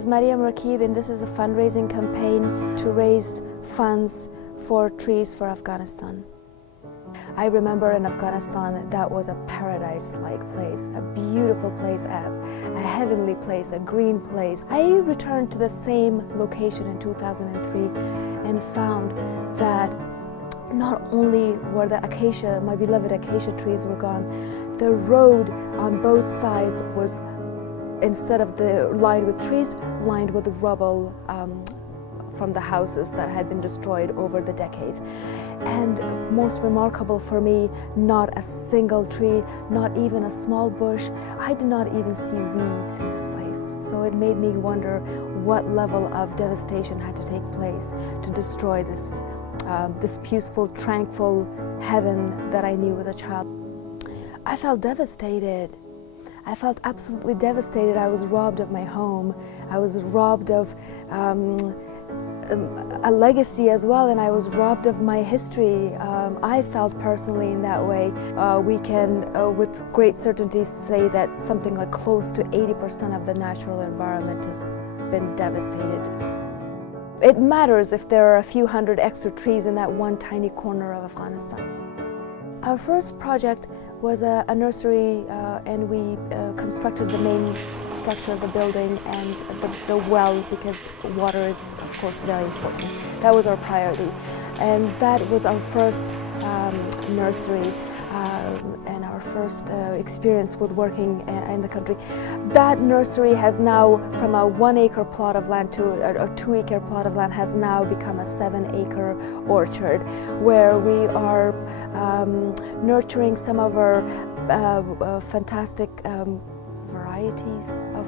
is Mariam Rakib, and this is a fundraising campaign to raise funds for trees for Afghanistan. I remember in Afghanistan that was a paradise-like place, a beautiful place, a heavenly place, a green place. I returned to the same location in 2003 and found that not only were the acacia, my beloved acacia trees were gone, the road on both sides was, instead of lined with trees, lined with rubble from the houses that had been destroyed over the decades. And most remarkable for me, not a single tree, not even a small bush. I did not even see weeds in this place. So it made me wonder what level of devastation had to take place to destroy this peaceful, tranquil heaven that I knew as a child. I felt devastated. I felt absolutely devastated. I was robbed of my home. I was robbed of a legacy as well, and I was robbed of my history. I felt personally in that way. We can, with great certainty, say that something like close to 80% of the natural environment has been devastated. It matters if there are a few hundred extra trees in that one tiny corner of Afghanistan. Our first project was a nursery, and we constructed the main structure of the building and the well, because water is, of course, very important. That was our priority. And that was our first nursery and our first experience with working in the country. That nursery has now, from a 1 acre plot of land to a 2 acre plot of land, has now become a 7 acre orchard, where we are nurturing some of our fantastic varieties of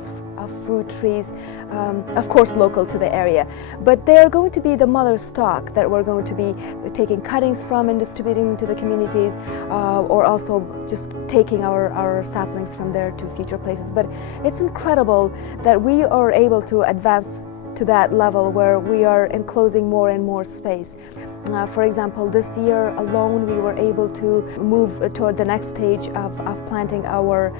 fruit trees, of course local to the area. But they are going to be the mother stock that we're going to be taking cuttings from and distributing them to the communities, or also just taking our saplings from there to future places. But it's incredible that we are able to advance to that level where we are enclosing more and more space. For example, this year alone we were able to move toward the next stage of planting our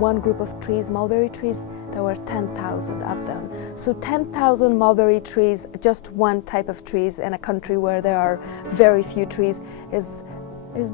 one group of trees, mulberry trees. There were 10,000 of them. So 10,000 mulberry trees, just one type of trees in a country where there are very few trees, is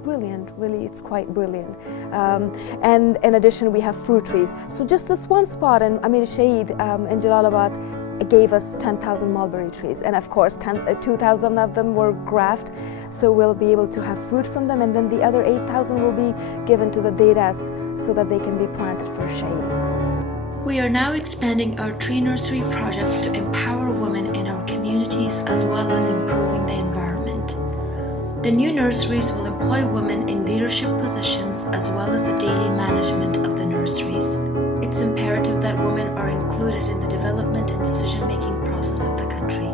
brilliant. Really, it's quite brilliant. And in addition, we have fruit trees. So just this one spot in Amir Shahid in Jalalabad gave us 10,000 mulberry trees, and of course 2,000 of them were grafted, so we'll be able to have fruit from them, and then the other 8,000 will be given to the deras so that they can be planted for shade. We are now expanding our tree nursery projects to empower women in our communities as well as improving the environment. The new nurseries will employ women in leadership positions as well as the daily management of the nurseries. It's imperative that women are included in the development and decision-making process of the country.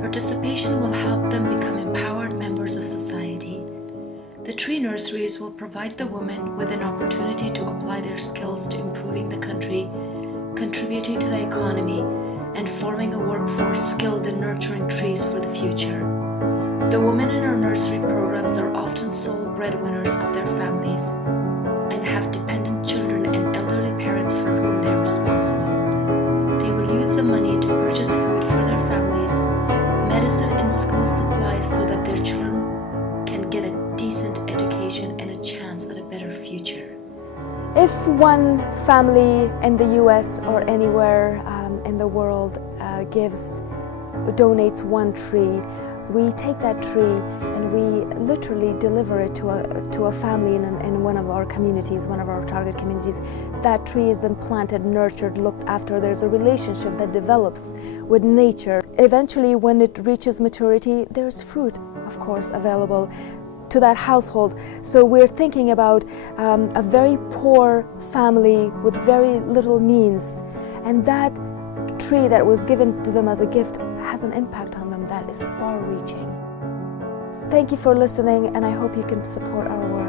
Participation will help them become empowered members of society. The tree nurseries will provide the women with an opportunity to apply their skills to improving the country, contributing to the economy, and forming a workforce skilled in nurturing trees for the future. The women in our nursery programs are often sole breadwinners of their families and have dependent children and elderly parents for whom they are responsible. They will use the money to purchase food for their families, medicine and school supplies so that their children can get a decent education and a chance at a better future. If one family in the US or anywhere in the world donates one tree, we take that tree and we literally deliver it to a family in one of our communities, one of our target communities. That tree is then planted, nurtured, looked after. There's a relationship that develops with nature. Eventually, when it reaches maturity, there's fruit, of course, available to that household. So we're thinking about a very poor family with very little means, and that tree that was given to them as a gift has an impact on them that is far-reaching. Thank you for listening, and I hope you can support our work.